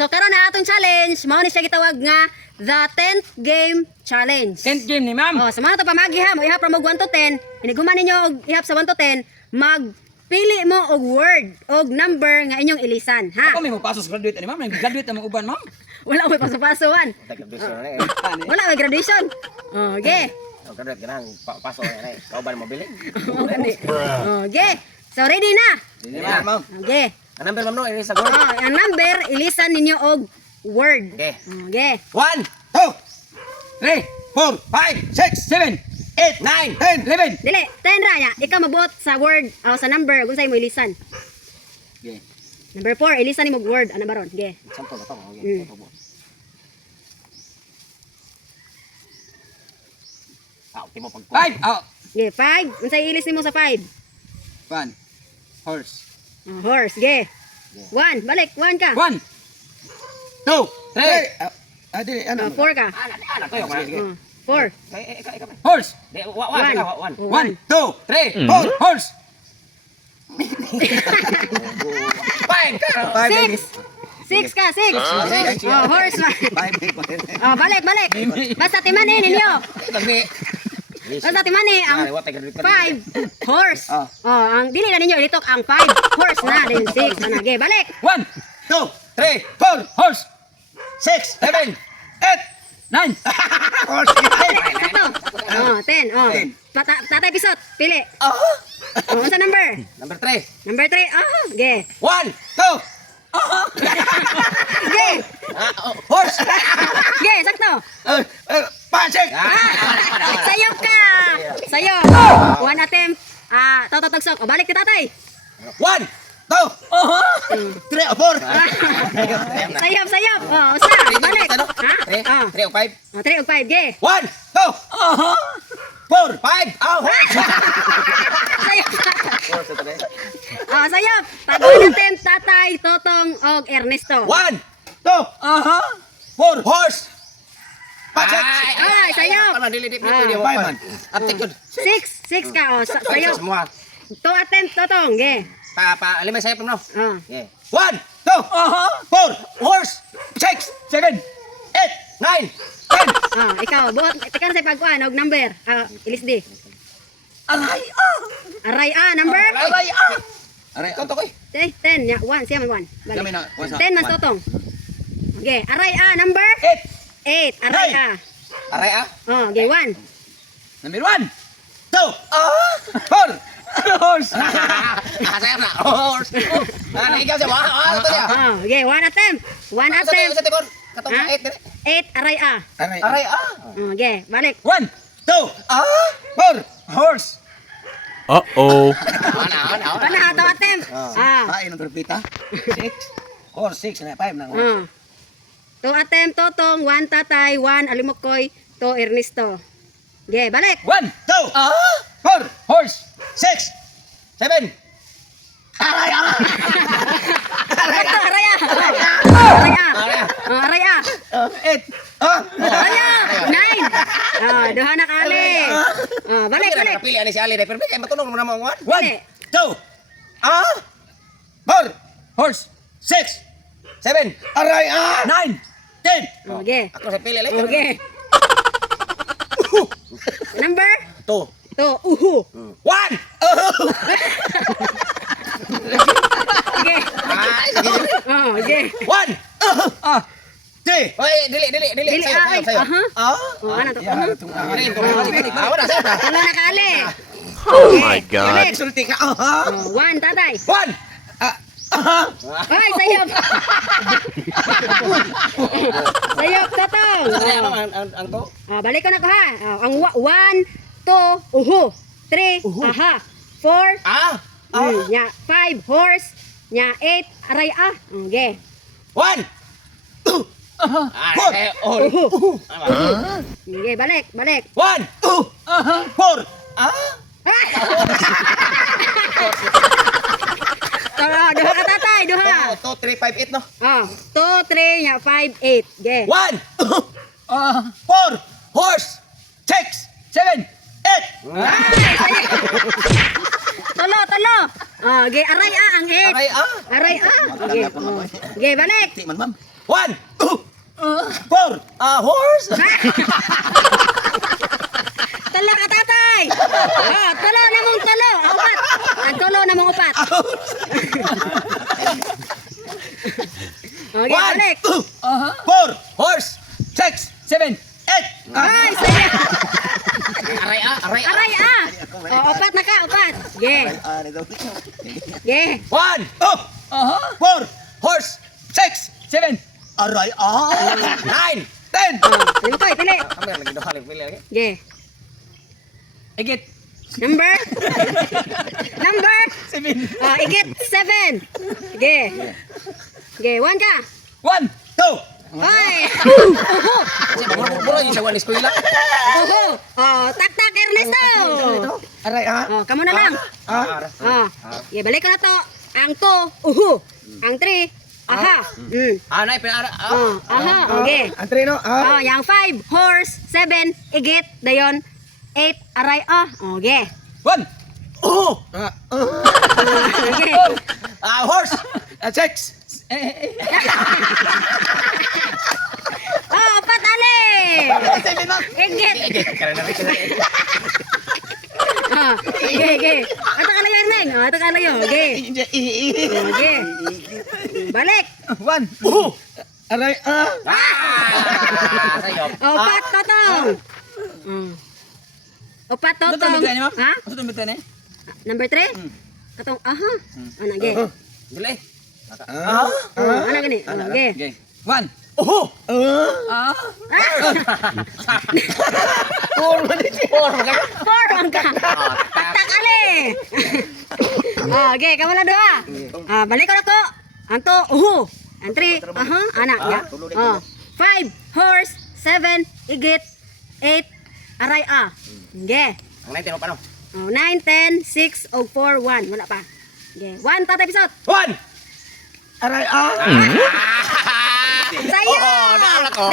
So karon na atong challenge, mao ni siya gitawag nga the 10th game challenge. 10th game ni ma'am. Oh, sa mga to pamagi ha, mo ihap ra mo 1 to 10. Iniguman ninyo og ihap sa 1 to 10, magpili mo og word og number nga inyong ilisan, ha? Ako may mapasos graduate ani ma'am. Nag-graduate na mga uban ma'am. Wala may paso-pasoan. Graduation na eh. Wala may graduation. Oh, okay. Ang graduate ka na, pasok na eh. Kauban mo bilhin. Okay. So ready na? Hindi ma'am. Okay. Ang number ma'am no, ini sa goal. Oh, ang number ilisan ninyo og word. Okay. Okay. 1, 2, 3, 4, 5, 6, 7, 8, 9, 11. Dili, 10 ra ya. Ikaw mabuot sa word o sa number kung sa'yo mo ilisan. Okay. Number 4, ilisan ni mo word. Ano ba ron? Okay. Sampo na to. Okay. Ultimo pag 5. Oh. Okay, 5. Kung sa'yo ilis ni mo sa 5. 1. Horse. Horse. Okay. 1. Balik. 1 ka. 1. 2. 3. dili 4 ka. Ana to yung 4. Horse. One. 1, 2, 3, 4. Horse. 6 ka. 6. Oh, horse. Oh, balik. Basta timanin ninyo. Basta timanin ang 5 horse. Oh, ang dili na ninyo ilitok ang 5 horse na din 6. Ano, okay, balik. 1, 2, 3, 4. Horse. 6, 7, 8, 9. Horse. Sakto. Oh, 10. Oh. Tatay Pisot, pili. Oh, sa number? Number 3. Number 3. Oh, okay. 1, 2. Okay. Horse. Okay, sakto. Pasik. Sayop ka. Sayop. 1 attempt. Tatagsok. O, balik ka tatay. 1, 2, 3, 4. Sayop. O, usa. Balik. Ha? 3 o 5. 3 o 5. Okay. 1, 2, 4, 5. Oh, Sayop ka. Sayop. Tagong attempt tatay, Totong, og Ernesto. 1, 2, 4. Horse. Pasik. Ay, sayop. Dili. 6 ka. O, sayop. Semua. 2 attempt, Totong. Okay. Limay sayap no. Oh. 1, 2, 4. Horse. 6, 7. 8, 9, 10. Ikaw, buot. Tekan sa pagkuhan, og number. Ilis di. Aray. Aray, number? Aray, konto ko. 10. Ya, 1. Siya man 1. Balik. Kami na, 10 mas Totong. Okay. Aray, number? 8. 8. Aray, Aray Oh, okay. 1. Number 1. 2, 4. Horse. Sayap na. Horse. Ikaw siya. Ito siya. Okay. 1 attempt. 1 attempt. Sa tikon. Katong Ha? 8 dire. 8. Aray, Aray Okay. Balik. 1. 2, 4. Horse. Uh-oh. Ano, ato attempt. Kain ng torpita. 6. Horse 6 na 5 na. 2 attempt, Totong. 1 tatay. 1 Alimokoy. 2 Ernesto. Okay. Balik. 1. 2, 4. Horse. 6, 7. Aray. Aray, Aray, 8. Ano? 9. Duha na kali. Balik. Kapili ani si Ali dai pero kay matunog mo na mo 1. 1. 2. 4. Horse. 6. 7. Aray 9. 10. Okay. Ako sa pili lang. Okay. Number? 2. 2. Uhu. 1. Okay. Okay. 1. 3. Oy, dili. Dili, ay. Aha. Ano to? Wala sa ta. Tulo na kali. Oh my God. Balik. Sulti ka. 1, tatay. 1. Ay, sayop. Sayop, Totong. Ang to. Balik ko na ko ha. Ang 1, 2, uhu. 3, aha. 4, nya 5, horse. Nya 8, aray, Okay. 1. 2. 4. Uhu. Okay, balik. 1. 4. Duha ka tatay, duha. 2, 3, 5, 8 no. 2, 3, nya 5, 8. Okay. 1. 4. Horse. 6. 7. 8. Tolo. Okay, aray ang 8. Aray, Aray Okay. Okay, balik. Di man, ma'am. 1, 2, 4. Horse. Tolo ka, tatay. Tolo na mong tolo. Upat. Ang tolo na mong upat. Okay, 1, balik. 2, 4. Horse. 6, 7, 8. Ay, saya. Aray Aray upat na ka, upat. Okay. Okay. 1, 2, 4. Horse. 6, 7. Aray, 9, 10. Pili. Kami lagi doha lagi pilih lagi. Okay. Igit. Number? 7. Igit 7. Okay. Okay, 1 ka. 1, 2. Hoy! Kasi buro yung sa walis ko ila. Tak Ernesto. Aray, Kamu na lang. Okay, balik ko na to. Ang to, Ang 3, aha. Nay pinara. Aha, okay. Antreno, Yang 5, horse, 7, igit, dayon, 8, aray, okay. 1. Okay. Horse. 6. Upat ali. Igit. Okay. Ato ka lang yun, men. Ato ka lang yun. Okay. Okay. Balik. 1. Aray, Sayo. Upat, totong. Upat, totong. Ha? Ano itong bitan eh? Number 3? Katong, aha. Ano, okay. Dili. Ano gani? Okay. 1. Four man ka. Tak ali. Okay, kamu lang dua. Balik ko na ko. Ang to, Ang 3, aha, anak ya. 5, horse, 7, igit, 8, aray, Okay. Ang natin mo paano? 9, 10, 6, 4, 1. Wala pa. Okay. 1, tatay pisot. 1. Aray, Sayo! naalala ko.